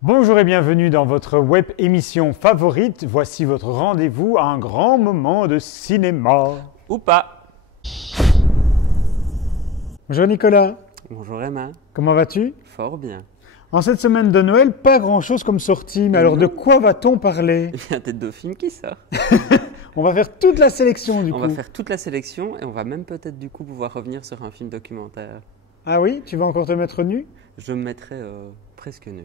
Bonjour et bienvenue dans votre web émission favorite. Voici votre rendez-vous à un grand moment de cinéma. Ou pas. Bonjour Nicolas, Bonjour Emma, comment vas-tu? fort bien. En cette semaine de Noël, pas grand-chose comme sortie, mais alors de quoi va-t-on parler? Il y a peut-être deux films qui sortent. On va faire toute la sélection du coup. On va faire toute la sélection et on va même peut-être du coup pouvoir revenir sur un film documentaire. Ah oui, tu vas encore te mettre nu? Je me mettrai presque nu.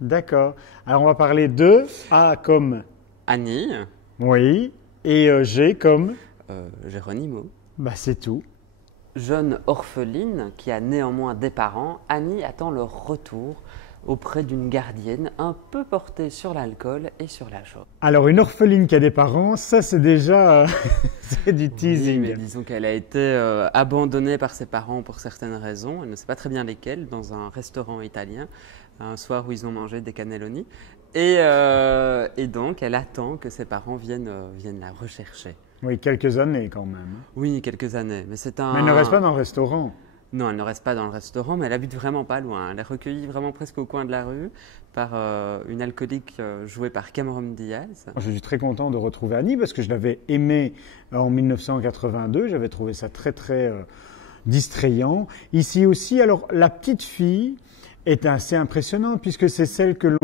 D'accord. Alors on va parler de A comme Annie, oui et G comme Geronimo. bah c'est tout. Jeune orpheline qui a néanmoins des parents, Annie attend leur retour auprès d'une gardienne un peu portée sur l'alcool et sur la joie. Alors une orpheline qui a des parents, ça c'est déjà c'est du Oui, teasing. mais disons qu'elle a été abandonnée par ses parents pour certaines raisons, elle ne sait pas très bien lesquelles, dans un restaurant italien, un soir où ils ont mangé des cannelloni. Et donc elle attend que ses parents viennent la rechercher. Oui, quelques années quand même. Oui, quelques années, mais c'est un... Mais elle ne reste pas dans le restaurant. Non, elle ne reste pas dans le restaurant, mais elle habite vraiment pas loin. Elle est recueillie vraiment presque au coin de la rue par une alcoolique jouée par Cameron Diaz. Je suis très content de retrouver Annie parce que je l'avais aimée en 1982. J'avais trouvé ça très très distrayant. Ici aussi, alors la petite fille est assez impressionnante puisque c'est celle que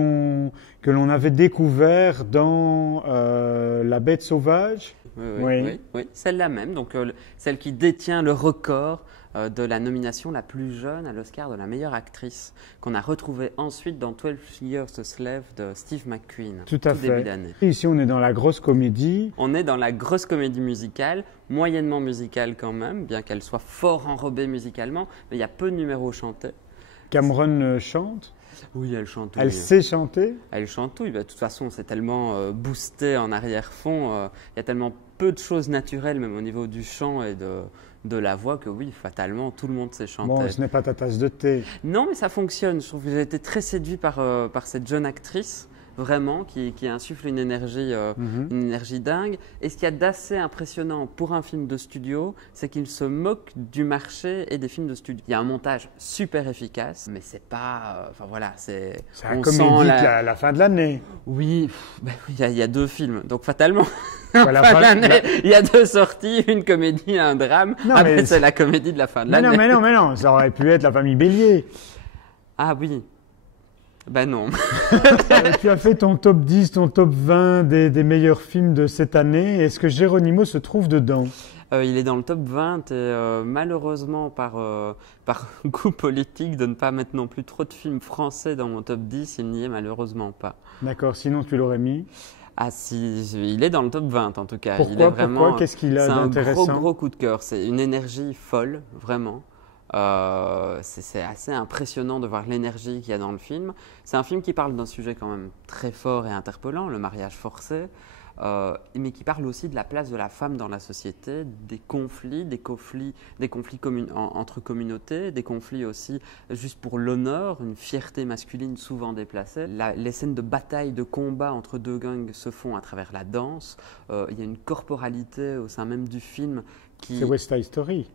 l'on avait découvert dans La Bête sauvage. Oui, celle-là même, donc celle qui détient le record de la nomination la plus jeune à l'Oscar de la meilleure actrice, qu'on a retrouvée ensuite dans 12 Years a Slave de Steve McQueen, Tout à début fait. d'année. Ici, on est dans la grosse comédie. On est dans la grosse comédie musicale, moyennement musicale quand même, bien qu'elle soit fort enrobée musicalement, mais il y a peu de numéros chantés. Cameron chante. Oui, elle chante. Elle sait chanter. Elle chantouille. De toute façon, c'est tellement boosté en arrière-fond. Il y a tellement peu de choses naturelles, même au niveau du chant et de la voix, que oui, fatalement, tout le monde sait chanter. Bon, ce n'est pas ta tasse de thé. Non, mais ça fonctionne. Je trouve que j'ai été très séduit par cette jeune actrice, vraiment, qui insuffle une énergie dingue. Et ce qu'il y a d'assez impressionnant pour un film de studio, c'est qu'il se moque du marché et des films de studio. Il y a un montage super efficace, mais c'est pas... Enfin voilà, c'est... C'est un comédie la fin de l'année. Oui, il y a deux films, donc fatalement, Voilà, fin d'année, il y a deux sorties, une comédie et un drame. Non, Ah, mais mais c'est la comédie de la fin de l'année. Mais non, ça aurait pu être La Famille Bélier. Ah oui, ben non. Tu as fait ton top 10, ton top 20 des meilleurs films de cette année. Est-ce que Geronimo se trouve dedans? Il est dans le top 20 et malheureusement par goût politique de ne pas mettre non plus trop de films français dans mon top 10, il n'y est malheureusement pas. D'accord, sinon tu l'aurais mis. Ah si, il est dans le top 20 en tout cas. Pourquoi, il est vraiment, pourquoi? Qu'est-ce qu'il a d'intéressant? C'est un gros coup de cœur, c'est une énergie folle, vraiment. C'est assez impressionnant de voir l'énergie qu'il y a dans le film. C'est un film qui parle d'un sujet quand même très fort et interpellant, le mariage forcé, mais qui parle aussi de la place de la femme dans la société, des conflits entre communautés, des conflits aussi juste pour l'honneur, une fierté masculine souvent déplacée. Les scènes de bataille, de combat entre deux gangs se font à travers la danse. Il y a une corporalité au sein même du film qui... C'est West Side Story.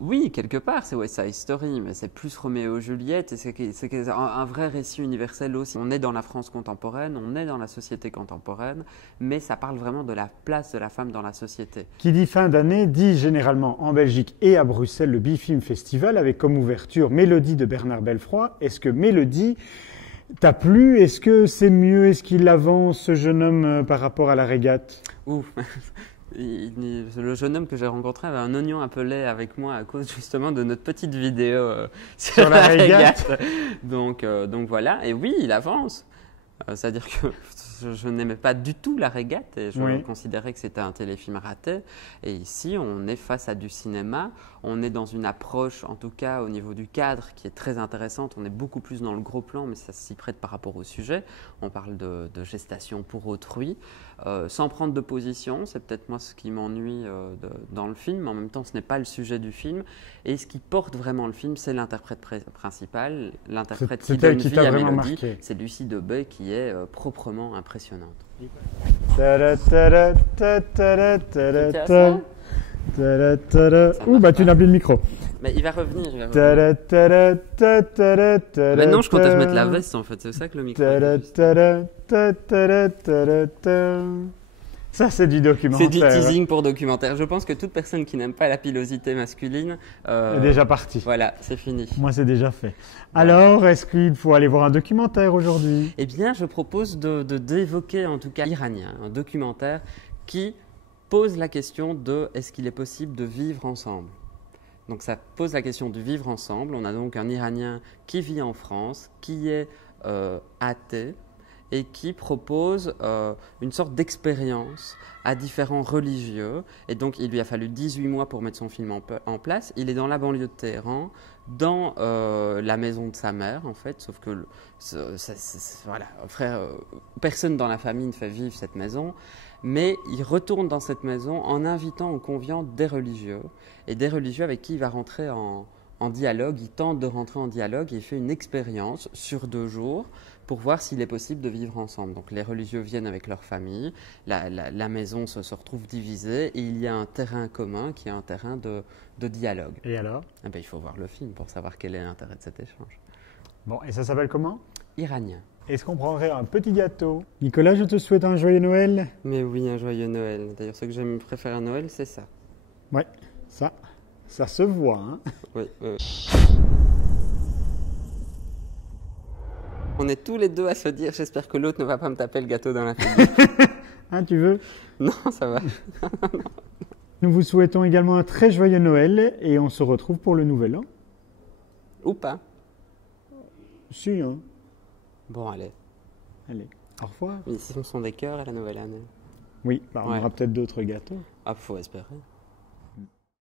Oui, quelque part, c'est West Side Story, mais c'est plus Roméo et Juliette, et c'est un vrai récit universel aussi. On est dans la France contemporaine, on est dans la société contemporaine, mais ça parle vraiment de la place de la femme dans la société. Qui dit fin d'année dit généralement en Belgique et à Bruxelles le Bifilm Festival avec comme ouverture Mélodie de Bernard Belfroid. Est-ce que Mélodie t'a plu? Est-ce que c'est mieux? Est-ce qu'il avance ce jeune homme par rapport à la régate? Ouf. Le jeune homme que j'ai rencontré avait un oignon un peu laid avec moi à cause justement de notre petite vidéo sur la régate. Donc voilà, et oui, il avance. C'est-à-dire que je n'aimais pas du tout la régate et je considérais que c'était un téléfilm raté. Et ici, on est face à du cinéma. On est dans une approche, en tout cas au niveau du cadre, qui est très intéressante. On est beaucoup plus dans le gros plan, mais ça s'y prête par rapport au sujet. On parle de gestation pour autrui, sans prendre de position. C'est peut-être moi ce qui m'ennuie dans le film. Mais en même temps, ce n'est pas le sujet du film. Et ce qui porte vraiment le film, c'est l'interprète principal, l'interprète qui donne vie à Mélodie. C'est Lucie Debay qui est proprement impressionnante. Ouh, bah tu n'as plus le micro. Mais il va revenir. Maintenant, je comptais remettre la veste en fait, c'est ça que le micro. Ça, c'est du documentaire. C'est du teasing pour documentaire. Je pense que toute personne qui n'aime pas la pilosité masculine est déjà partie. Voilà, c'est fini. Moi, c'est déjà fait. Alors, est-ce qu'il faut aller voir un documentaire aujourd'hui? Eh bien, je propose d'évoquer en tout cas l'Iranien, un documentaire qui pose la question de est-ce qu'il est possible de vivre ensemble? Donc ça pose la question de vivre ensemble. On a donc un Iranien qui vit en France, qui est athée et qui propose une sorte d'expérience à différents religieux. Et donc il lui a fallu 18 mois pour mettre son film en place. Il est dans la banlieue de Téhéran, dans la maison de sa mère en fait, sauf que voilà, personne dans la famille ne fait vivre cette maison. Mais il retourne dans cette maison en invitant, en conviant des religieux, et des religieux avec qui il va rentrer en dialogue. Il tente de rentrer en dialogue et il fait une expérience sur 2 jours pour voir s'il est possible de vivre ensemble. Donc les religieux viennent avec leur famille, la maison se retrouve divisée et il y a un terrain commun qui est un terrain de dialogue. Et alors? Eh ben, il faut voir le film pour savoir quel est l'intérêt de cet échange. Bon, et ça s'appelle comment? Iranien. Est-ce qu'on prendrait un petit gâteau? Nicolas, je te souhaite un joyeux Noël. Mais oui, un joyeux Noël. D'ailleurs, ce que j'aime préférer à Noël, c'est ça. Ouais, ça se voit. Hein. Oui. On est tous les deux à se dire, j'espère que l'autre ne va pas me taper le gâteau dans la figure. Hein, tu veux? Non, ça va. Nous vous souhaitons également un très joyeux Noël et on se retrouve pour le Nouvel An. Ou pas. Si, hein. Bon, allez. Allez, au revoir. Mais si on sont des cœurs à la nouvelle année. Oui, on aura peut-être d'autres gâteaux. Ah, faut espérer.